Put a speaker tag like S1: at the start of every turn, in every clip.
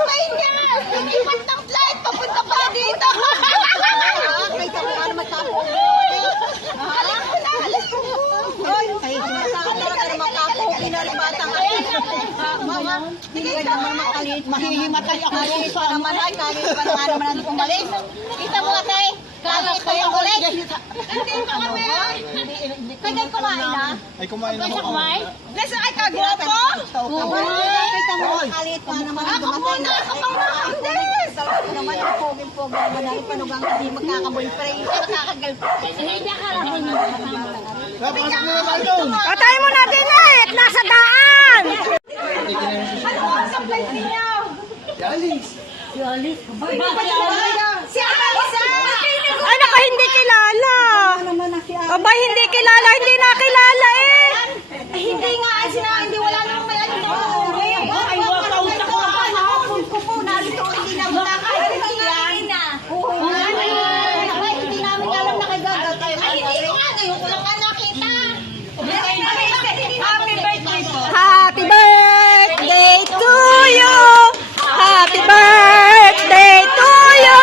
S1: explain niya! Iniwan flight, papunta pa dito! Kaya ka mukha na magkapon. Alam ko na, alas ko po. Hoy, na makapo. Mama, hindi ka naman makalit. Mahihimatay ako. Kalit pa naman ay, kalit pa naman naman ang pumalit. Kita mo tayo kahit ko yung ulit. Hindi ka kami. Kaya kumain na.
S2: Ay, kumain na
S1: Kaya
S2: ako.
S1: kumain? Nasa ay kagwapo? Oo. Kita mo makalit pa naman. Ako muna, ako muna. Hindi naman yung poging-pogi naman ang panugang hindi magkakaboyfriend. Makakagirlfriend. Hindi ka lang
S2: na.
S3: Patay mo na din eh! Nasa daan!
S1: Ano ang supply niyo?
S2: Yalis.
S1: Si Alisa!
S3: Hindi kilala. Aba, hindi kilala, hindi nakilala eh.
S1: Hindi nga, sina, hindi wala namang may ano. Ay, wala ko sa kahapon ko po. Narito, hindi na makakailan. Oo, ay, hindi namin alam na kay Gaga. Ay, hindi ko nga, ngayon ko lang nga nakita. Happy birthday po.
S3: Happy birthday to you! Happy birthday to you!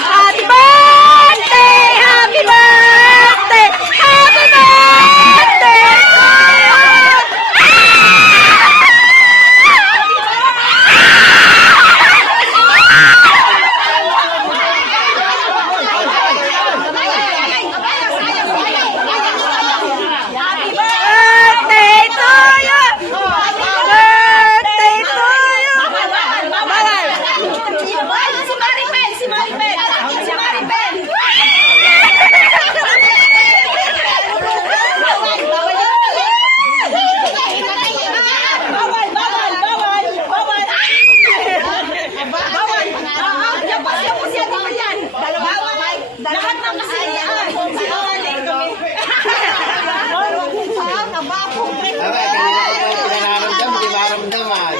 S3: Happy birthday! Happy birthday! Happy birthday to you!
S1: Happy
S3: Birthday to you! Birthday to you!
S1: Bawal! Si Maribel! Si Maribel! Si Maribel! Bawal! Bawal! Bawal! Bawal! Bawal! Ah, Yapos! Yapos yan! Bawal yan! Bawal! Lahat ng kasayaan! Bawal eh kami! Bawal! Nabapong!
S2: Tama, kanina ko po pinararamdam, hindi maramdaman.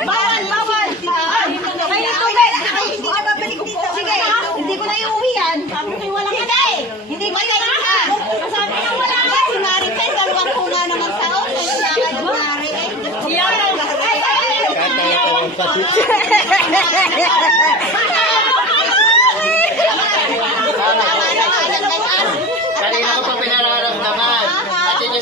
S1: Bawal, bawal. Ay, ito na. Ay, hindi na babalik hindi ko na iuwi yan. Sabi ko wala ka na eh. Hindi ko na iuwi Sabi ko wala ka. Si dalawang kuna naman sa o. Kaya na Mari eh. Ay, ay, ay.
S2: Kanina ko pa pinararamdaman. Pati niyo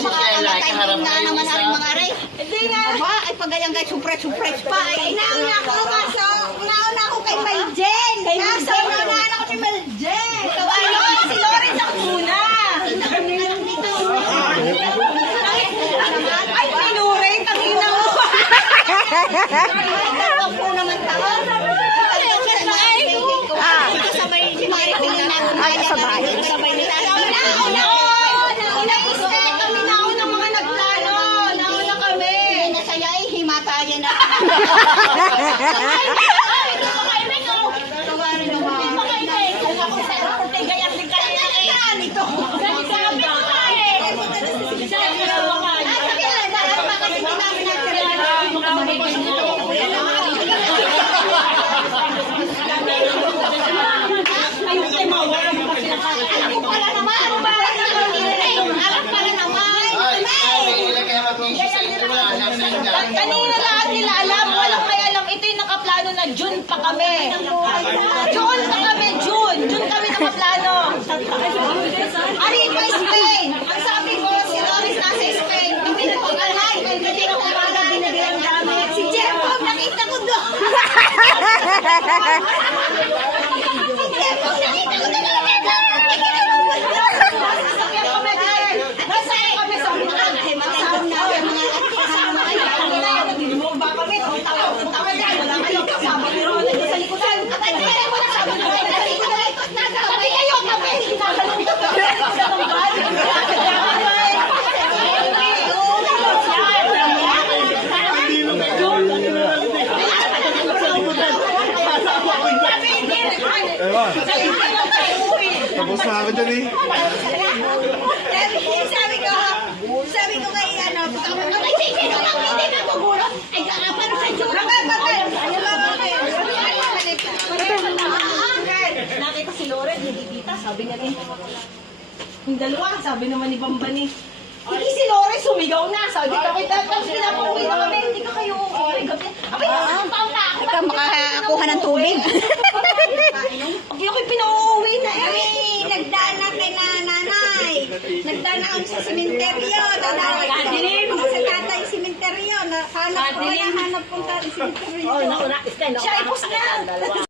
S2: kaharap
S1: na naman ang mga rin. Hindi nga. Ba, ay pagayang guys, supres-supres pa. Ay, nauna ako kaso, nauna ako kay Maljen. Kaso, nauna ako kay Maljen. So, ano, si Lawrence ang una. Anong dito? Ay, si Lawrence, ang ina mo. Ang po naman taon. Ah, sabay si Maripil na Ay, sabay. Sabay nila. Nauna, nauna. Ina-stay kami nauna mga nagplano. Nauna kami. Nasaya ay himatayan na. Ay, ito mga imen, oh. Tawari naman. Ito mga imen. Kung ako sa orte, ganyan din kaya. Saan ito? Ganito lang ito. Saan ito? Ah, sabi nga, dahil pa kasi hindi namin natira. Ako pala naman. Ako pala naman. Ako pala naman.
S2: Ay, ay, bigla kayo mag-isip sa inyo. Wala na sa inyo.
S1: Kanina lahat nila alam, walang may nakaplano na June pa kami. June pa kami, June. June kami nakaplano. Ari ko Spain. Ang sabi ko, si Loris nasa Spain. Hindi na ko alay. Hindi na gamit. Si Jericho, nakita ko doon.
S2: Tapos na ako dyan eh.
S1: Sabi ko, sabi ko kay ano, ay, sige, nung ang hindi na gugulo. Ay, kakapan sa iyo. Bakal, bakal. Nakita si Loren, hindi kita, sabi niya ni. Yung dalawa, sabi naman ni Bambani. Hindi si Loren sumigaw na, sabi ko kita. Tapos pinapuwi na kami, hindi ka kayo uuwi. Abay, nasa pang na ako.
S4: Ikaw makakuha ng tubig.
S2: danaon sa sementeryo, danaon sa dilim, sa tatay sementeryo, na hanap ko, hanap ko sa sementeryo.
S1: Oh, nauna, stand. Siya ipos na.